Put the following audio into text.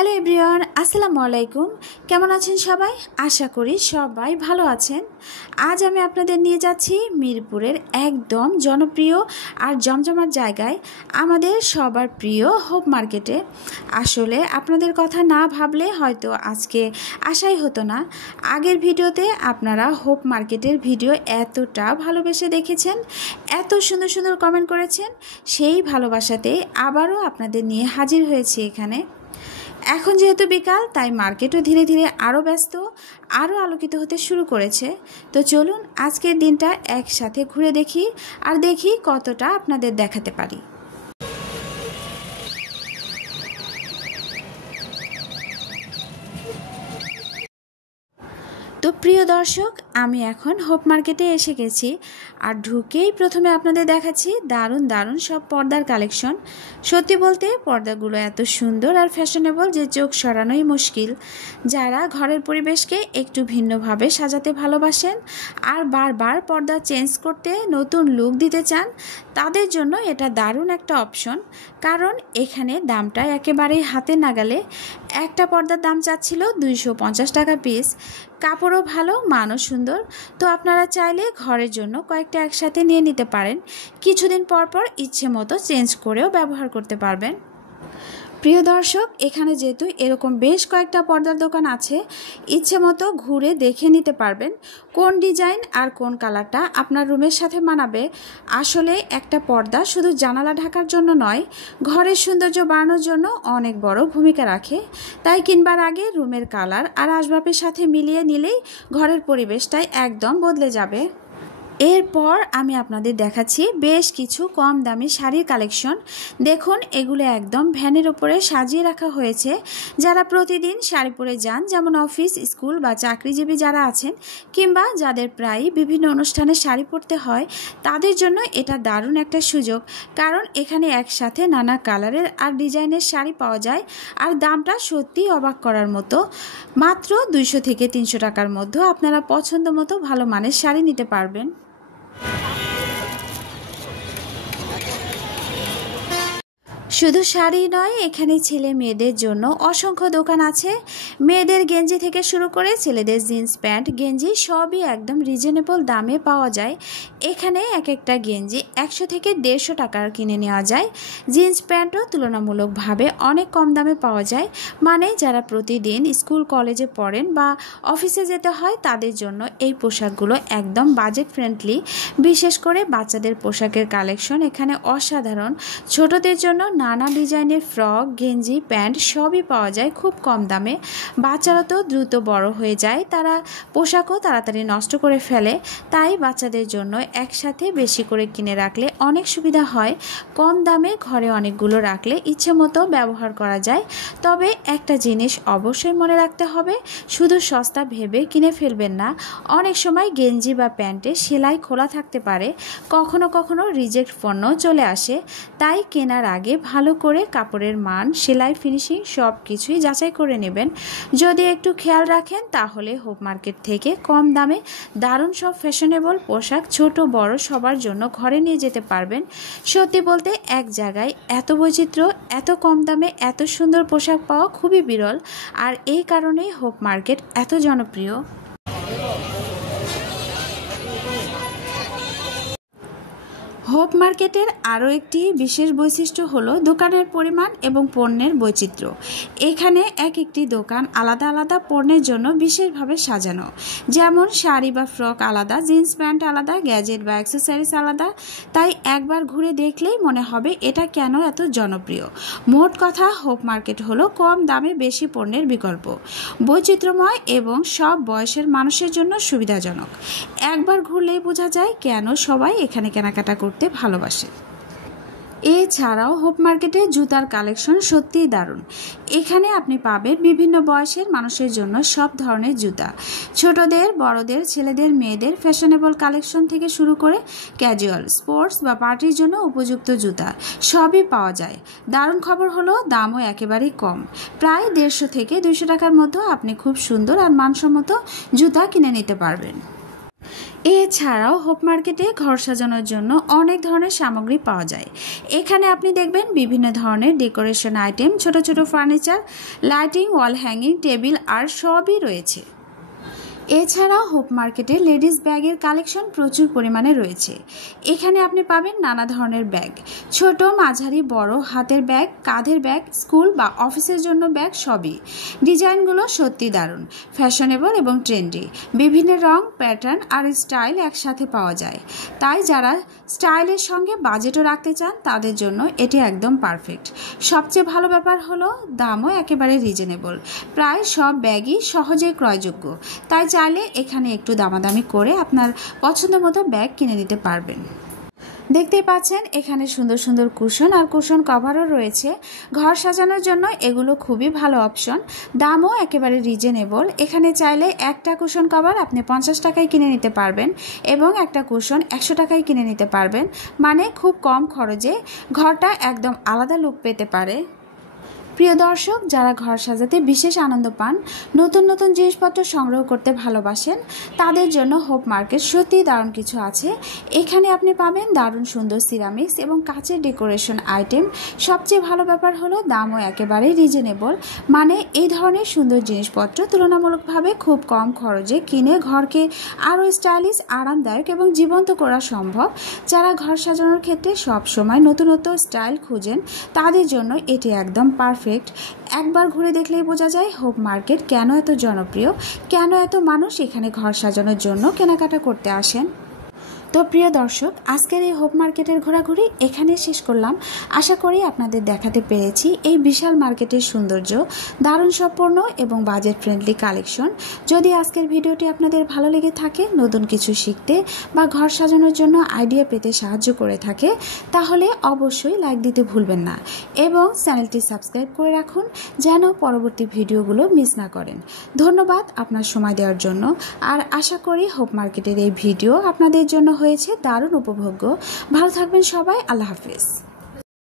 Hello everyone, আসসালামু আলাইকুম। কেমন আছেন সবাই? আশা করি সবাই ভালো আছেন। আজ আমি আপনাদের নিয়ে যাচ্ছি মিরপুরের একদম জনপ্রিয় আর জমজমাট জায়গায়, আমাদের সবার প্রিয় হোপ মার্কেটে। আসলে আপনাদের কথা না ভাবলে হয়তো আজকে আসাই হতো না। আগের ভিডিওতে আপনারা হোপ মার্কেটের ভিডিও এতটা ভালোবেসে দেখেছেন, এত সুন্দর সুন্দর কমেন্ট করেছেন, সেই ভালোবাসাতেই আবারও আপনাদের নিয়ে হাজির হয়েছি এখানে। এখন যেহেতু বিকাল, তাই মার্কেটও ধীরে ধীরে আরও ব্যস্ত, আরও আলোকিত হতে শুরু করেছে। তো চলুন আজকের দিনটা একসাথে ঘুরে দেখি আর দেখি কতটা আপনাদের দেখাতে পারি। তো প্রিয় দর্শক, আমি এখন হোপ মার্কেটে এসে গেছি আর ঢুকেই প্রথমে আপনাদের দেখাচ্ছি দারুণ দারুণ সব পর্দার কালেকশন। সত্যি বলতে পর্দাগুলো এত সুন্দর আর ফ্যাশনেবল যে চোখ সরানোই মুশকিল। যারা ঘরের পরিবেশকে একটু ভিন্নভাবে সাজাতে ভালোবাসেন আর বারবার পর্দা চেঞ্জ করতে নতুন লুক দিতে চান, তাদের জন্য এটা দারুণ একটা অপশন। কারণ এখানে দামটা একেবারেই হাতে নাগালে। একটা পর্দার দাম চাচ্ছিল 250 টাকা পিস। কাপড়ও ভালো, মানও সুন্দর। তো আপনারা চাইলে ঘরের জন্য কয়েকটা একসাথে নিয়ে নিতে পারেন। কিছুদিন পর পর ইচ্ছে মতো চেঞ্জ করেও ব্যবহার করতে পারবেন। প্রিয় দর্শক, এখানে যেহেতু এরকম বেশ কয়েকটা পর্দার দোকান আছে, ইচ্ছে মতো ঘুরে দেখে নিতে পারবেন কোন ডিজাইন আর কোন কালারটা আপনার রুমের সাথে মানাবে। আসলে একটা পর্দা শুধু জানালা ঢাকার জন্য নয়, ঘরের সৌন্দর্য বাড়ানোর জন্য অনেক বড় ভূমিকা রাখে। তাই কিনবার আগে রুমের কালার আর আসবাবের সাথে মিলিয়ে নিলেই ঘরের পরিবেশটাই একদম বদলে যাবে। এরপর আমি আপনাদের দেখাচ্ছি বেশ কিছু কম দামি শাড়ির কালেকশন। দেখুন, এগুলো একদম ভ্যানের ওপরে সাজিয়ে রাখা হয়েছে। যারা প্রতিদিন শাড়ি পরে যান, যেমন অফিস, স্কুল বা চাকরিজীবী যারা আছেন, কিংবা যাদের প্রায়ই বিভিন্ন অনুষ্ঠানে শাড়ি পরতে হয়, তাদের জন্য এটা দারুণ একটা সুযোগ। কারণ এখানে একসাথে নানা কালারের আর ডিজাইনের শাড়ি পাওয়া যায় আর দামটা সত্যিই অবাক করার মতো। মাত্র 200 থেকে 300 টাকার মধ্যে আপনারা পছন্দ মতো ভালো মানের শাড়ি নিতে পারবেন। শুধু শাড়ি নয়, এখানে ছেলে মেয়েদের জন্য অসংখ্য দোকান আছে। মেয়েদের গেঞ্জি থেকে শুরু করে ছেলেদের জিন্স প্যান্ট, গেঞ্জি সবই একদম রিজনেবল দামে পাওয়া যায়। এখানে এক একটা গেঞ্জি 100 থেকে 150 টাকার কিনে নেওয়া যায়। জিন্স প্যান্টও তুলনামূলকভাবে অনেক কম দামে পাওয়া যায়। মানে যারা প্রতিদিন স্কুল কলেজে পড়েন বা অফিসে যেতে হয়, তাদের জন্য এই পোশাকগুলো একদম বাজেট ফ্রেন্ডলি। বিশেষ করে বাচ্চাদের পোশাকের কালেকশন এখানে অসাধারণ। ছোটদের জন্য নানা ডিজাইনের ফ্রক, গেঞ্জি, প্যান্ট সবই পাওয়া যায় খুব কম দামে। বাচ্চারা তো দ্রুত বড় হয়ে যায়, তারা পোশাকও তাড়াতাড়ি নষ্ট করে ফেলে। তাই বাচ্চাদের জন্য একসাথে বেশি করে কিনে রাখলে অনেক সুবিধা হয়। কম দামে ঘরে অনেকগুলো রাখলে ইচ্ছে মতো ব্যবহার করা যায়। তবে একটা জিনিস অবশ্যই মনে রাখতে হবে, শুধু সস্তা ভেবে কিনে ফেলবেন না। অনেক সময় গেঞ্জি বা প্যান্টে সেলাই খোলা থাকতে পারে, কখনো কখনো রিজেক্ট পণ্য চলে আসে। তাই কেনার আগে ভালো করে কাপড়ের মান, সেলাই, ফিনিশিং সব কিছুই যাচাই করে নেবেন। যদি একটু খেয়াল রাখেন, তাহলে হোপ মার্কেট থেকে কম দামে দারুণ সব ফ্যাশনেবল পোশাক ছোট বড় সবার জন্য ঘরে নিয়ে যেতে পারবেন। সত্যি বলতে এক জায়গায় এত বৈচিত্র্য, এত কম দামে এত সুন্দর পোশাক পাওয়া খুবই বিরল। আর এই কারণেই হোপ মার্কেট এত জনপ্রিয়। হোপ মার্কেটের আরও একটি বিশেষ বৈশিষ্ট্য হলো দোকানের পরিমাণ এবং পণ্যের বৈচিত্র্য। এখানে এক একটি দোকান আলাদা আলাদা পণ্যের জন্য বিশেষভাবে সাজানো। যেমন শাড়ি বা ফ্রক আলাদা, জিন্স প্যান্ট আলাদা, গ্যাজেট বা অ্যাক্সেসরিজ আলাদা। তাই একবার ঘুরে দেখলেই মনে হবে এটা কেন এত জনপ্রিয়। মোট কথা, হোপ মার্কেট হলো কম দামে বেশি পণ্যের বিকল্প, বৈচিত্র্যময় এবং সব বয়সের মানুষের জন্য সুবিধাজনক। একবার ঘুরলেই বোঝা যায় কেন সবাই এখানে কেনাকাটা করতে ভালোবাসে। এছাড়াও হোপ মার্কেটে জুতার কালেকশন সত্যিই দারুণ। এখানে আপনি পাবেন বিভিন্ন বয়সের মানুষের জন্য সব ধরনের জুতা, ছোটদের, বড়দের, ছেলেদের, মেয়েদের, ফ্যাশনেবল কালেকশন থেকে শুরু করে ক্যাজুয়াল, স্পোর্টস বা পার্টির জন্য উপযুক্ত জুতা সবই পাওয়া যায়। দারুণ খবর হলো দামও একেবারেই কম। প্রায় 150 থেকে 200 টাকার মধ্যে আপনি খুব সুন্দর আর মানসম্মত জুতা কিনে নিতে পারবেন। এছাড়াও হোপ মার্কেটে ঘর সাজানোর জন্য অনেক ধরনের সামগ্রী পাওয়া যায়। এখানে আপনি দেখবেন বিভিন্ন ধরনের ডেকোরেশন আইটেম, ছোট ছোট furniture, lighting, wall hanging, table আর সবই রয়েছে। এছাড়াও হোপ মার্কেটে লেডিস ব্যাগের কালেকশন প্রচুর পরিমাণে রয়েছে। এখানে আপনি পাবেন নানা ধরনের ব্যাগ, ছোট, মাঝারি, বড়, হাতের ব্যাগ, কাঁধের ব্যাগ, স্কুল বা অফিসের জন্য ব্যাগ সবই। ডিজাইনগুলো সত্যি দারুণ, ফ্যাশনেবল এবং ট্রেন্ডি। বিভিন্ন রং, প্যাটার্ন আর স্টাইল একসাথে পাওয়া যায়। তাই যারা স্টাইলের সঙ্গে বাজেটও রাখতে চান তাদের জন্য এটি একদম পারফেক্ট। সবচেয়ে ভালো ব্যাপার হলো দামও একেবারে রিজনেবল। প্রায় সব ব্যাগই সহজেই ক্রয়যোগ্য। তাই চাইলে এখানে একটু দামাদামি করে আপনার পছন্দ মতো ব্যাগ কিনে নিতে পারবেন। দেখতেই পাচ্ছেন এখানে সুন্দর সুন্দর কুশন আর কুশন কভারও রয়েছে। ঘর সাজানোর জন্য এগুলো খুবই ভালো অপশন, দামও একেবারে রিজনেবল। এখানে চাইলে একটা কুশন কভার আপনি 50 টাকায় কিনে নিতে পারবেন এবং একটা কুশন 100 টাকায় কিনে নিতে পারবেন। মানে খুব কম খরচে ঘরটা একদম আলাদা লুক পেতে পারে। প্রিয় দর্শক, যারা ঘর সাজাতে বিশেষ আনন্দ পান, নতুন নতুন জিনিসপত্র সংগ্রহ করতে ভালোবাসেন, তাদের জন্য হোপ মার্কেট সত্যিই দারুণ কিছু আছে। এখানে আপনি পাবেন দারুণ সুন্দর সিরামিক্স এবং কাচের ডেকোরেশন আইটেম। সবচেয়ে ভালো ব্যাপার হলো দামও একেবারেই রিজনেবল। মানে এই ধরনের সুন্দর জিনিসপত্র তুলনামূলকভাবে খুব কম খরচে কিনে ঘরকে আরও স্টাইলিশ, আরামদায়ক এবং জীবন্ত করা সম্ভব। যারা ঘর সাজানোর ক্ষেত্রে সব সময় নতুনত্ব স্টাইল খুঁজেন, তাদের জন্য এটি একদম পারফেক্ট। একবার ঘুরে দেখলেই বোঝা যায় হোপ মার্কেট কেন এত জনপ্রিয়, কেন এত মানুষ এখানে ঘর সাজানোর জন্য কেনাকাটা করতে আসেন। তো প্রিয় দর্শক, আজকের এই হোপ মার্কেটের ঘোরাঘুরি এখানে শেষ করলাম। আশা করি আপনাদের দেখাতে পেরেছি এই বিশাল মার্কেটের সৌন্দর্য, দারুণ সব পণ্য এবং বাজেট ফ্রেন্ডলি কালেকশন। যদি আজকের ভিডিওটি আপনাদের ভালো লেগে থাকে, নতুন কিছু শিখতে বা ঘর সাজানোর জন্য আইডিয়া পেতে সাহায্য করে থাকে, তাহলে অবশ্যই লাইক দিতে ভুলবেন না এবং চ্যানেলটি সাবস্ক্রাইব করে রাখুন যেন পরবর্তী ভিডিওগুলো মিস না করেন। ধন্যবাদ আপনার সময় দেওয়ার জন্য। আর আশা করি হোপ মার্কেটের এই ভিডিও আপনাদের জন্য হয়েছে দারুণ উপভোগ্য। ভালো থাকবেন সবাই। আল্লাহ হাফেজ।